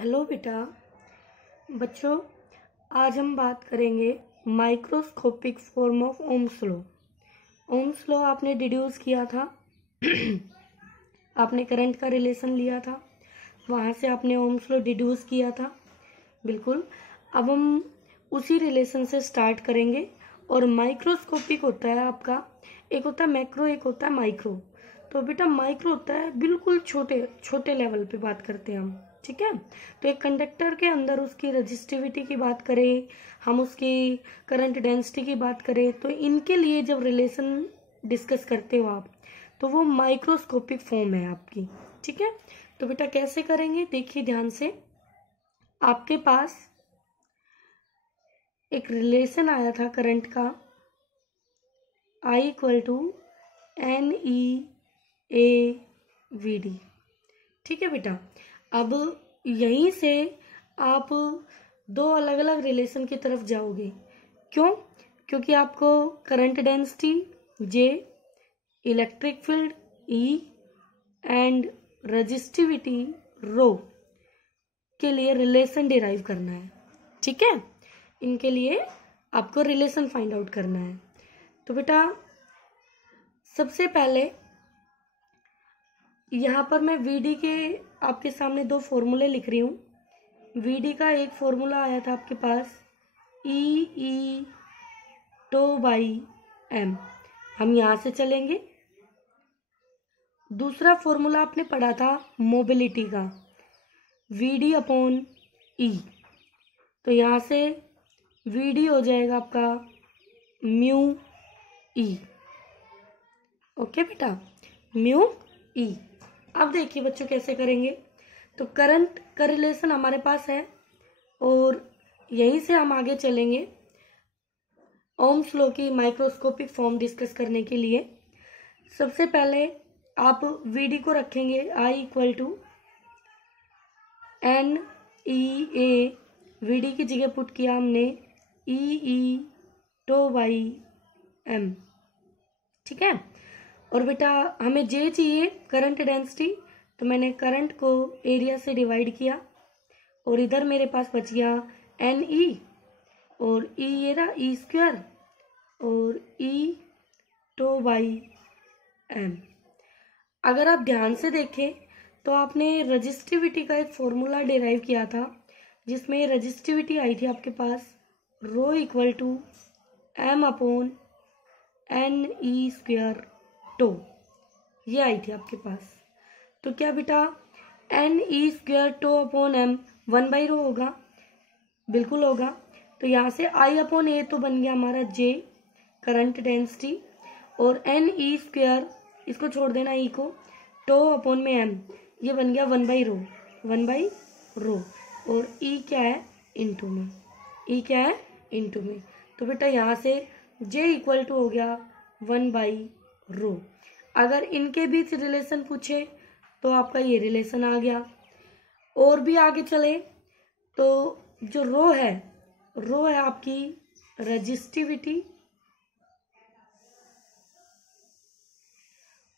Hello बेटा। बच्चों, आज हम बात करेंगे microscopic form of Ohm's law. Ohm's law आपने डिड्यूस किया था आपने करंट का रिलेशन लिया था, वहाँ से आपने ओम्स लॉ डिड्यूस किया था। बिल्कुल। अब हम उसी रिलेशन से स्टार्ट करेंगे। और माइक्रोस्कोपिक होता है आपका, एक होता है मैक्रो, एक होता है माइक्रो। तो बेटा माइक्रो होता है बिल्कुल छोटे छोटे लेवल पे बात करते हैं हम, ठीक है। तो एक कंडक्टर के अंदर उसकी रजिस्टिविटी की बात करें, हम उसकी करंट डेंसिटी की बात करें, तो इनके लिए जब रिलेशन डिस्कस करते हो आप, तो वो माइक्रोस्कोपिक फॉर्म है आपकी, ठीक है। तो बेटा कैसे करेंगे, देखिए ध्यान से। आपके पास एक रिलेशन आया था करंट का, I इक्वल टू NE/AVD, ठीक है बेटा। अब यहीं से आप दो अलग अलग रिलेशन की तरफ जाओगे। क्यों? क्योंकि आपको current density J, electric field E and resistivity rho के लिए रिलेशन डिराइव करना है, ठीक है। इनके लिए आपको रिलेशन फाइंड आउट करना है। तो बेटा सबसे पहले यहाँ पर मैं VD के आपके सामने दो फॉर्मूले लिख रही हूँ। VD का एक फॉर्मूला आया था आपके पास E τ/m, हम यहाँ से चलेंगे। दूसरा फॉर्मूला आपने पढ़ा था मोबिलिटी का, VD/E। तो यहाँ से VD हो जाएगा आपका μE। ओके बेटा, μE। अब देखिए बच्चों कैसे करेंगे। तो करंट का रिलेशन हमारे पास है और यहीं से हम आगे चलेंगे ओम्स लॉ की माइक्रोस्कोपिक फॉर्म डिस्कस करने के लिए। सबसे पहले आप VD को रखेंगे I equal to NE/A, VD की जगह पुट किया हमने EE τ/m, ठीक है। और बेटा हमें J चाहिए करंट डेंसिटी, तो मैंने करंट को एरिया से डिवाइड किया और इधर मेरे पास बच गया NE और E ये रहा E² और E τ/m। अगर आप ध्यान से देखें तो आपने रजिस्टिविटी का एक फॉर्मूला डिराइव किया था, जिसमें रजिस्टिविटी आई थी आपके पास रो इक्वल टू m/NE², ये आई थी आपके पास। तो क्या बेटा NE² τ/m 1/ρ होगा? बिल्कुल होगा। तो यहाँ से I/A तो बन गया हमारा J करंट डेंसिटी, और NE², इसको छोड़ देना E को, τ/m ये बन गया 1/ρ, और E क्या है इनटू में, E क्या है इनटू में। तो बेटा यहाँ से J इक्वल टू हो गया 1/ρ। अगर इनके बीच रिलेशन पूछे तो आपका ये रिलेशन आ गया। और भी आगे चले तो जो रो है आपकी रजिस्टिविटी,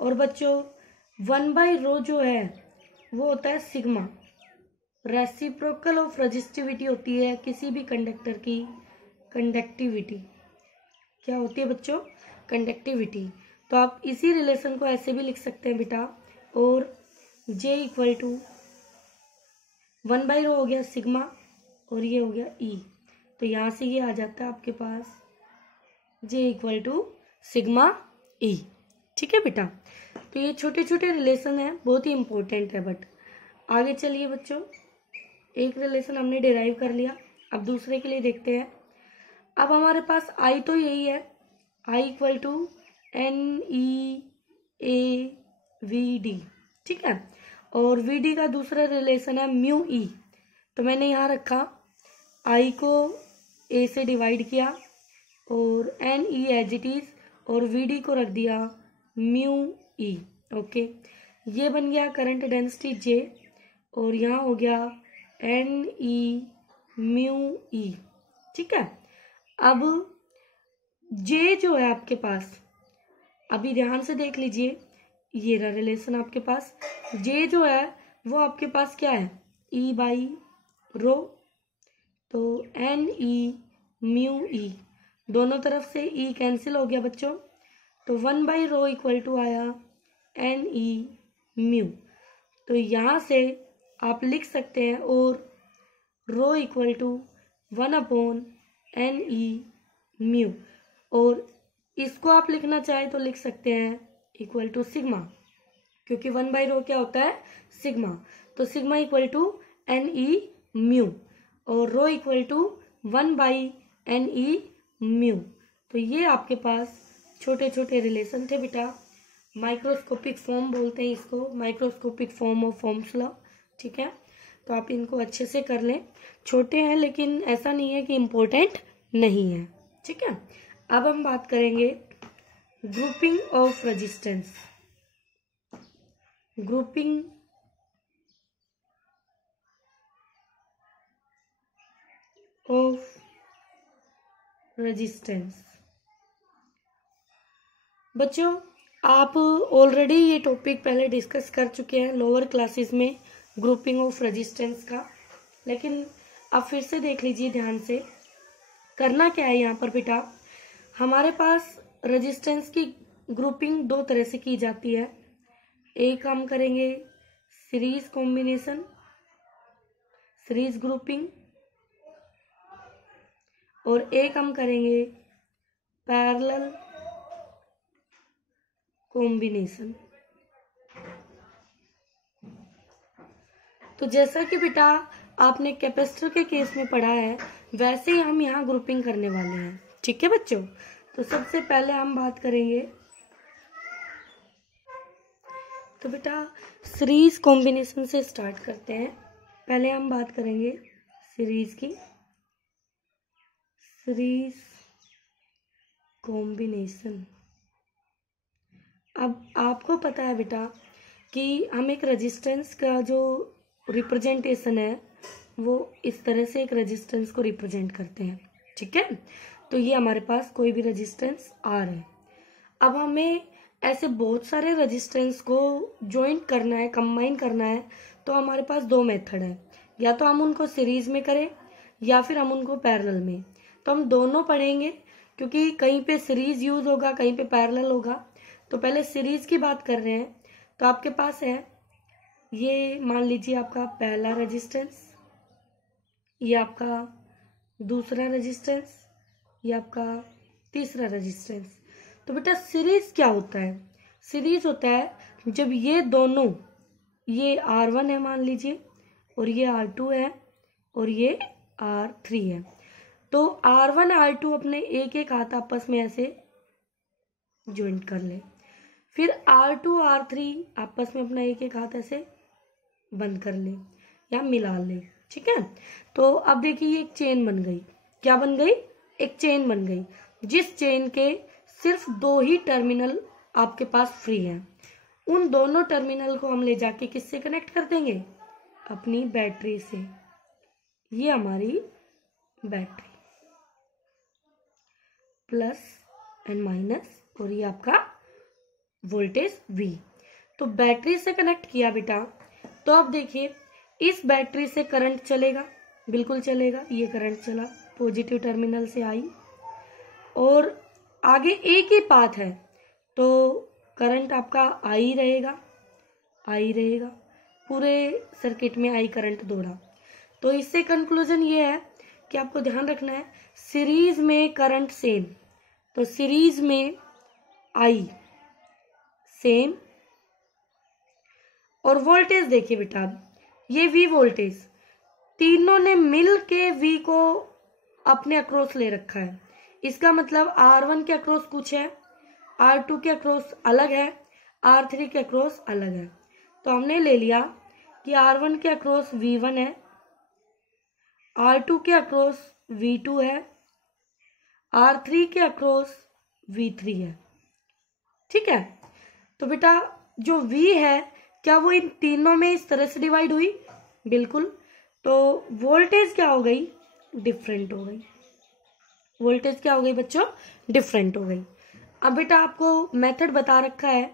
और बच्चों 1/ρ जो है वो होता है सिग्मा, रेसिप्रोकल ऑफ रजिस्टिविटी होती है किसी भी कंडक्टर की कंडक्टिविटी। क्या होती है बच्चों? कंडक्टिविटी। तो आप इसी रिलेशन को ऐसे भी लिख सकते हैं बेटा, और J इक्वल टू 1/ρ हो गया सिग्मा, और ये हो गया E। तो यहाँ से ये आ जाता है आपके पास J equal to sigma E, ठीक है बेटा। तो ये छोटे छोटे रिलेशन है, बहुत ही इंपॉर्टेंट है। बट आगे चलिए बच्चों, एक रिलेशन हमने डिराइव कर लिया, अब दूसरे के लिए देखते हैं। अब हमारे पास I तो यही है, I इक्वल टू NE/AVD, ठीक है। और VD का दूसरा रिलेशन है μE। तो मैंने यहाँ रखा I को A से डिवाइड किया और NE एज इट इज, और VD को रख दिया μE। ओके, ये बन गया करंट डेंसिटी J, और यहाँ हो गया NE/μE, ठीक है। अब J जो है आपके पास, अभी ध्यान से देख लीजिए, ये रहा रिलेशन आपके पास। J जो है वो आपके पास क्या है, E/r रो, तो एन ई म्यू ई, दोनों तरफ से ई कैंसिल हो गया बच्चों, तो 1/रो इक्वल टू आया एन ई म्यू। तो यहाँ से आप लिख सकते हैं और rho equal to 1/NE mu, और इसको आप लिखना चाहे तो लिख सकते हैं इक्वल टू सिग्मा, क्योंकि 1/रो क्या होता है, सिग्मा। तो sigma equal to NE mu और rho equal to 1/NE mu. तो ये आपके पास छोटे छोटे रिलेशन थे बेटा, माइक्रोस्कोपिक फॉर्म बोलते हैं इसको, माइक्रोस्कोपिक फॉर्म ऑफ फॉर्मूला। ठीक है, तो आप इनको अच्छे से कर लें, छोटे हैं लेकिन ऐसा नहीं है कि इम्पोर्टेंट नहीं है। ठीक है, अब हम बात करेंगे grouping of resistance. Grouping of resistance. बच्चों आप ऑलरेडी ये टॉपिक पहले डिस्कस कर चुके हैं लोअर क्लासेस में, ग्रुपिंग ऑफ रेजिस्टेंस का, लेकिन अब फिर से देख लीजिए ध्यान से। करना क्या है यहाँ पर बेटा, हमारे पास रेजिस्टेंस की ग्रुपिंग दो तरह से की जाती है। एक हम करेंगे सीरीज कॉम्बिनेशन, सीरीज ग्रुपिंग, और एक हम करेंगे पैरेलल कॉम्बिनेशन। तो जैसा कि बेटा आपने कैपेसिटर के केस में पढ़ा है, वैसे ही हम यहाँ ग्रुपिंग करने वाले हैं। ठीक है बच्चों, तो सबसे पहले हम बात करेंगे, तो बेटा सीरीज कॉम्बिनेशन से स्टार्ट करते हैं। पहले हम बात करेंगे सीरीज की, सीरीज कॉम्बिनेशन। अब आपको पता है बेटा कि हम एक रेजिस्टेंस का जो रिप्रेजेंटेशन है वो इस तरह से एक रेजिस्टेंस को रिप्रेजेंट करते हैं। ठीक है, तो ये हमारे पास कोई भी रेजिस्टेंस आर है। अब हमें ऐसे बहुत सारे रेजिस्टेंस को ज्वाइंट करना है, कंबाइन करना है, तो हमारे पास दो मेथड है, या तो हम उनको सीरीज में करें या फिर हम उनको पैरेलल में। तो हम दोनों पढ़ेंगे, क्योंकि कहीं पे सीरीज यूज होगा, कहीं पे पैरेलल होगा। तो पहले सीरीज की बात कर रहे हैं, तो आपके पास है ये, मान लीजिए आपका पहला रेजिस्टेंस, ये आपका दूसरा रेजिस्टेंस, ये आपका तीसरा रेजिस्टेंस। तो बेटा सीरीज क्या होता है, सीरीज होता है जब ये दोनों, ये R1 है मान लीजिए, और ये R2 है, और ये R3 है। तो R1 R2 अपने एक एक हाथ आपस में ऐसे ज्वाइंट कर ले, फिर R2 R3 आपस में अपना एक एक हाथ ऐसे बंद कर ले या मिला ले। ठीक है, तो अब देखिए एक चेन बन गई। क्या बन गई, एक चेन बन गई, जिस चेन के सिर्फ दो ही टर्मिनल आपके पास फ्री हैं। उन दोनों टर्मिनल को हम ले जाके किससे कनेक्ट कर देंगे, अपनी बैटरी से। ये हमारी बैटरी, प्लस एंड माइनस, और ये आपका वोल्टेज V। तो बैटरी से कनेक्ट किया बेटा, तो अब देखिए इस बैटरी से करंट चलेगा, बिल्कुल चलेगा, ये करंट चला, पॉजिटिव टर्मिनल से आई, और आगे एक ही पाथ है, तो करंट आपका आई रहेगा, आई रहेगा, पूरे सर्किट में आई करंट दौड़ा। तो इससे कंक्लूजन ये है कि आपको ध्यान रखना है, सीरीज में करंट सेम, तो सीरीज में आई सेम, और वोल्टेज देखिए बेटा, ये V वोल्टेज, तीनों ने मिल के V को अपने अक्रॉस ले रखा है। इसका मतलब R1 के अक्रॉस कुछ है, R2 के अक्रॉस अलग है, R3 के अक्रॉस अलग है। तो हमने ले लिया कि R1 के अक्रॉस V1 है, R2 के अक्रॉस V2 है, R3 के अक्रॉस V3 है। ठीक है, तो बेटा जो V है, क्या वो इन तीनों में इस तरह से डिवाइड हुई, बिल्कुल। तो वोल्टेज क्या हो गई, डिफरेंट हो गई, वोल्टेज क्या हो गई बच्चों, डिफरेंट हो गई। अब बेटा आपको मेथड बता रखा है,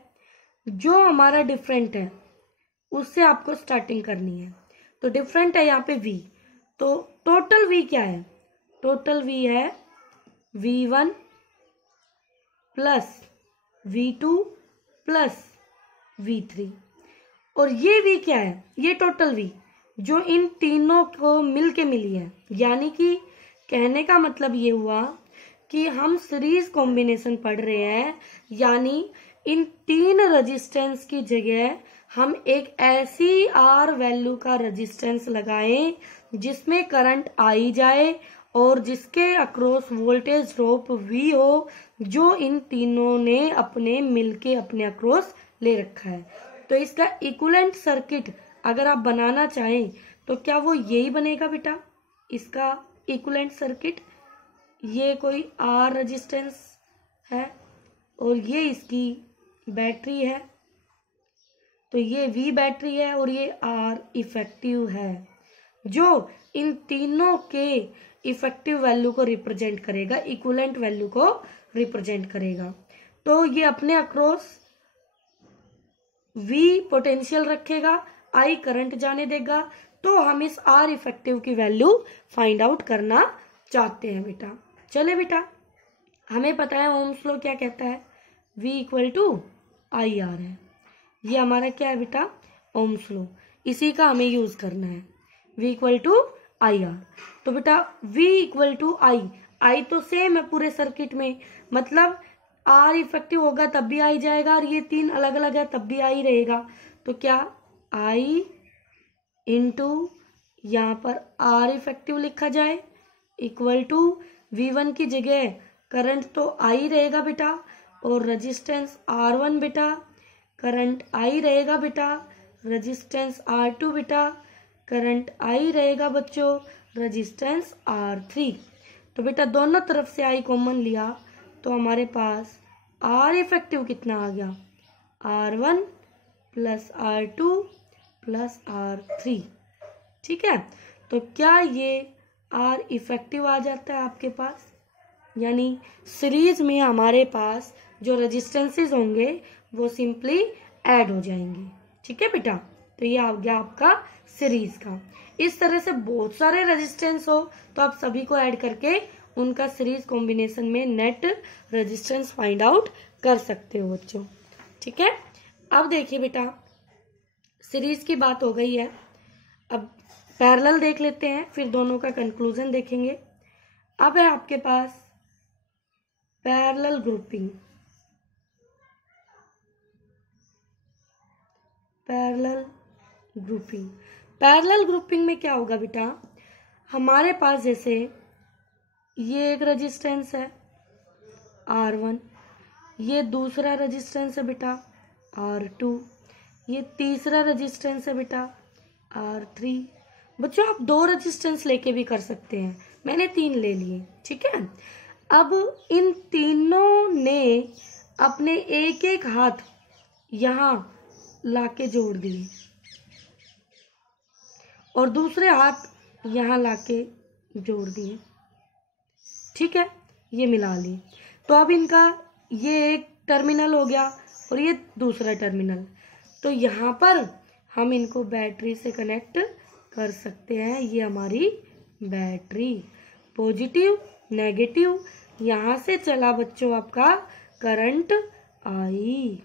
जो हमारा डिफरेंट है उससे आपको स्टार्टिंग करनी है। तो डिफरेंट है यहाँ पे V, तो टोटल V क्या है? टोटल V है V1 plus V2 plus V3। और ये V क्या है? ये टोटल V जो इन तीनों को मिलके मिली है। यानी कि कहने का मतलब ये हुआ कि हम सीरीज कॉम्बिनेशन पढ़ रहे हैं, यानी इन तीन रेजिस्टेंस की जगह हम एक ऐसी R वैल्यू का रेजिस्टेंस लगाएं जिसमें करंट आई जाए और जिसके अक्रॉस वोल्टेज ड्रॉप V हो, जो इन तीनों ने अपने मिलके अपने अक्रॉस ले रखा है। तो इसका इक्विवेलेंट सर्किट अगर आप बनाना चाहें तो क्या वो यही बनेगा बेटा? इसका इक्विवेलेंट सर्किट, ये कोई R रेजिस्टेंस है और ये इसकी बैटरी है, तो ये V बैटरी है और ये R इफेक्टिव है, जो इन तीनों के इफेक्टिव वैल्यू को रिप्रेजेंट करेगा, इक्विवेलेंट वैल्यू को रिप्रेजेंट करेगा। तो ये अपने अक्रॉस V पोटेंशियल रखेगा, I करंट जाने देगा। तो हम इस R इफेक्टिव की वैल्यू फाइंड आउट करना चाहते हैं बेटा। चले बेटा, हमें पता है ओम्स लॉ क्या कहता है, V इक्वल टू IR है। ये हमारा क्या है बेटा? Ohm's law. इसी का हमें यूज करना है, V इक्वल टू IR। तो बेटा V इक्वल टू I तो सेम है पूरे सर्किट में, मतलब R इफेक्टिव होगा तब भी आई जाएगा और ये तीन अलग अलग है तब भी आई रहेगा। तो क्या I इंटू यहाँ पर R इफेक्टिव लिखा जाए इक्वल टू V1 की जगह करंट तो I रहेगा बेटा और रेजिस्टेंस R1 बेटा, करंट I रहेगा बेटा, रेजिस्टेंस R2 बेटा, करंट I रहेगा बच्चों, रेजिस्टेंस R3। तो बेटा दोनों तरफ से I कॉमन लिया तो हमारे पास R इफेक्टिव कितना आ गया? R1 plus R2 plus R3। ठीक है, तो क्या ये R इफेक्टिव आ जाता है आपके पास? यानी सीरीज में हमारे पास जो रेजिस्टेंसेस होंगे वो सिंपली ऐड हो जाएंगे। ठीक है बेटा, तो ये आ गया आपका सीरीज का। इस तरह से बहुत सारे रेजिस्टेंस हो तो आप सभी को ऐड करके उनका सीरीज कॉम्बिनेशन में नेट रेजिस्टेंस फाइंड आउट कर सकते हो बच्चों। ठीक है, अब देखिए बेटा सीरीज की बात हो गई है, अब पैरेलल देख लेते हैं, फिर दोनों का कंक्लूजन देखेंगे। अब है आपके पास parallel grouping. Parallel grouping, parallel grouping में क्या होगा बेटा? हमारे पास जैसे ये एक रेजिस्टेंस है R1, ये दूसरा रेजिस्टेंस है बेटा R2, ये तीसरा रेजिस्टेंस है बेटा R3। बच्चों आप दो रेजिस्टेंस लेके भी कर सकते हैं, मैंने तीन ले लिए। ठीक है, अब इन तीनों ने अपने एक एक हाथ यहां लाके जोड़ दिए और दूसरे हाथ यहां लाके जोड़ दिए। ठीक है, ये मिला लिए। तो अब इनका ये एक टर्मिनल हो गया और ये दूसरा टर्मिनल, तो यहाँ पर हम इनको बैटरी से कनेक्ट कर सकते हैं। ये हमारी बैटरी, पॉजिटिव नेगेटिव, यहाँ से चला बच्चों आपका करंट आई,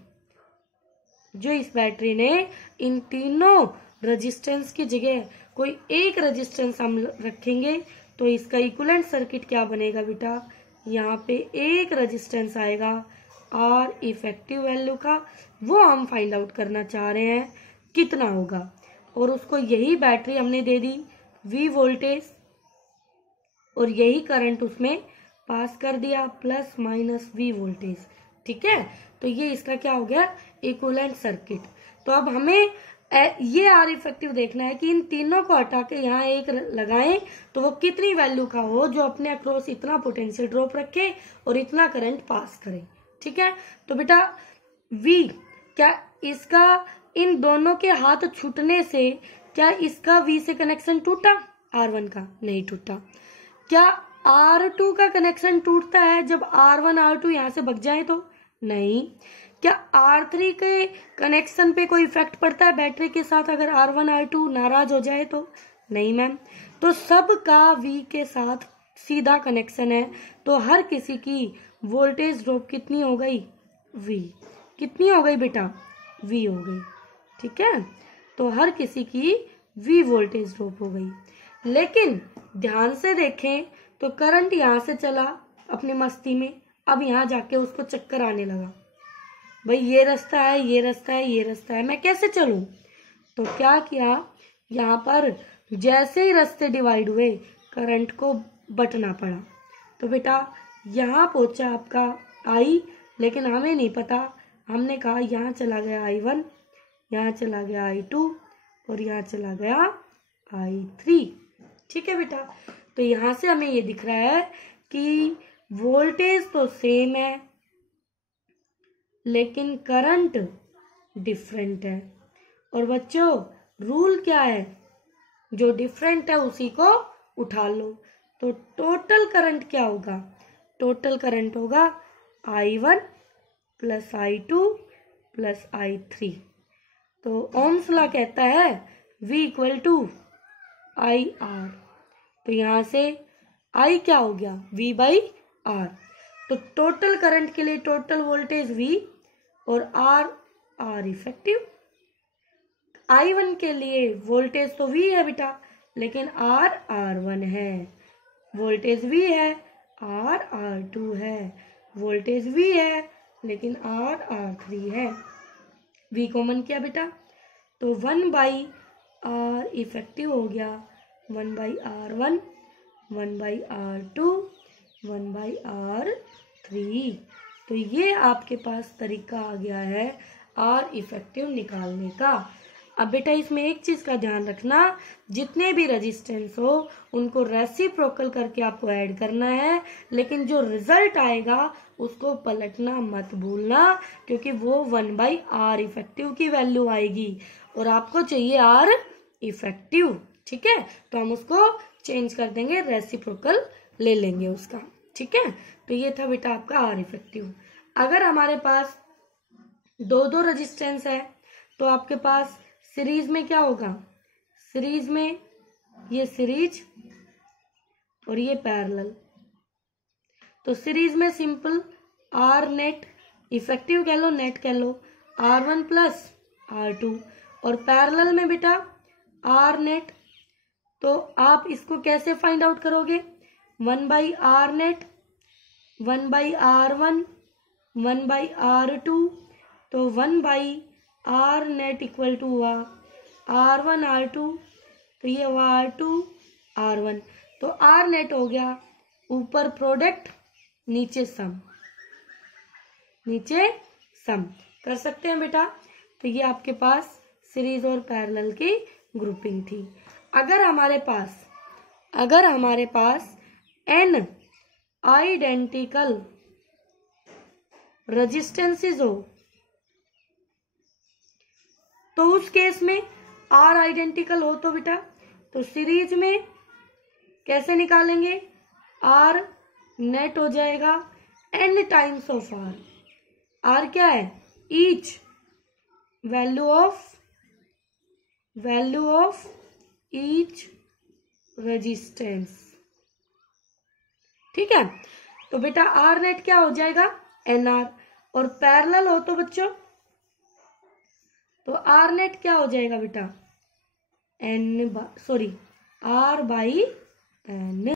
जो इस बैटरी ने इन तीनों रेजिस्टेंस की जगह कोई एक रेजिस्टेंस हम रखेंगे तो इसका इक्विवेलेंट सर्किट क्या बनेगा बेटा? यहाँ पे एक रेजिस्टेंस आएगा R इफेक्टिव वैल्यू का, वो हम फाइंड आउट करना चाह रहे हैं कितना होगा, और उसको यही बैटरी हमने दे दी V वोल्टेज और यही करंट उसमें पास कर दिया प्लस माइनस V वोल्टेज। ठीक है, तो ये इसका क्या हो गया? Equivalent circuit. तो अब हमें ये R इफेक्टिव देखना है कि इन तीनों को हटा के यहाँ एक लगाएं तो वो कितनी वैल्यू का हो जो अपने अक्रॉस इतना पोटेंशियल ड्रॉप रखे और इतना करंट पास करे। ठीक है, तो बेटा V, क्या इसका इन दोनों के हाथ छूटने से क्या इसका V से कनेक्शन टूटा? R1 का नहीं टूटा। क्या R2 का कनेक्शन टूटता है जब R1 R2 यहाँ से भग जाए? तो नहीं। क्या R3 के कनेक्शन पे कोई इफेक्ट पड़ता है बैटरी के साथ अगर R1 R2 नाराज हो जाए? तो नहीं मैम। तो सब का V के साथ सीधा कनेक्शन है, तो हर किसी की वोल्टेज ड्रॉप कितनी हो गई? V। कितनी हो गई बेटा? V हो गई। ठीक है, तो हर किसी की V वोल्टेज ड्रॉप हो गई। लेकिन ध्यान से देखें तो करंट यहाँ से चला अपनी मस्ती में, अब यहाँ जाके उसको चक्कर आने लगा, भाई ये रास्ता है, ये रास्ता है, ये रास्ता है, मैं कैसे चलूं? तो क्या किया, यहाँ पर जैसे ही रास्ते डिवाइड हुए करंट को बटना पड़ा। तो बेटा यहाँ पहुंचा आपका I, लेकिन हमें नहीं पता, हमने कहा यहाँ चला गया I1, यहाँ चला गया I2 और यहाँ चला गया I3। ठीक है बेटा, तो यहाँ से हमें ये दिख रहा है कि वोल्टेज तो सेम है लेकिन करंट डिफरेंट है। और बच्चों रूल क्या है? जो डिफरेंट है उसी को उठा लो। तो टोटल करंट क्या होगा? टोटल करंट होगा I1 plus I2 plus I3। तो ओम्स लॉ कहता है V इक्वल टू IR। तो यहाँ से I क्या हो गया? V by R। तो टोटल करंट के लिए टोटल वोल्टेज V और R इफेक्टिव। I1 के लिए वोल्टेज तो V है बेटा, लेकिन R1 है। वोल्टेज V है, R2 है। वोल्टेज V है लेकिन R3 है। V कॉमन किया बेटा, तो 1 बाई R इफेक्टिव हो गया, 1 by R1, 1 by R2, 1 by R3। तो ये आपके पास तरीका आ गया है R इफेक्टिव निकालने का। अब बेटा इसमें एक चीज का ध्यान रखना, जितने भी रेजिस्टेंस हो उनको रेसिप्रोकल करके आपको ऐड करना है, लेकिन जो रिजल्ट आएगा उसको पलटना मत भूलना, क्योंकि वो 1 बाई R इफेक्टिव की वैल्यू आएगी और आपको चाहिए R इफेक्टिव। ठीक है, तो हम उसको चेंज कर देंगे, रेसिप्रोकल ले लेंगे उसका। ठीक है, तो ये था बेटा आपका R इफेक्टिव। अगर हमारे पास दो रेजिस्टेंस है तो आपके पास सीरीज में क्या होगा? सीरीज में ये सीरीज और ये पैरेलल। तो सीरीज में सिंपल R नेट, इफेक्टिव कह लो, नेट कह लो, R1 प्लस R2। और पैरेलल में बेटा R नेट। तो आप इसको कैसे फाइंड आउट करोगे? 1 by R net, 1 by R1, 1 by R2। तो 1 by R net equal to हुआ R1 R2, तो ये हुआ R2 R1। तो R नेट हो गया ऊपर प्रोडक्ट नीचे सम, नीचे सम कर सकते हैं बेटा। तो ये आपके पास सीरीज और पैरेलल की ग्रुपिंग थी। अगर हमारे पास n आइडेंटिकल रेजिस्टेंसेस हो तो उस केस में R आइडेंटिकल हो तो बेटा, तो सीरीज में कैसे निकालेंगे? R नेट हो जाएगा n times of R। R क्या है? Each value of each resistance. ठीक है, तो बेटा R नेट क्या हो जाएगा? NR। और पैरेलल हो तो बच्चों, तो R नेट क्या हो जाएगा बेटा? R by N।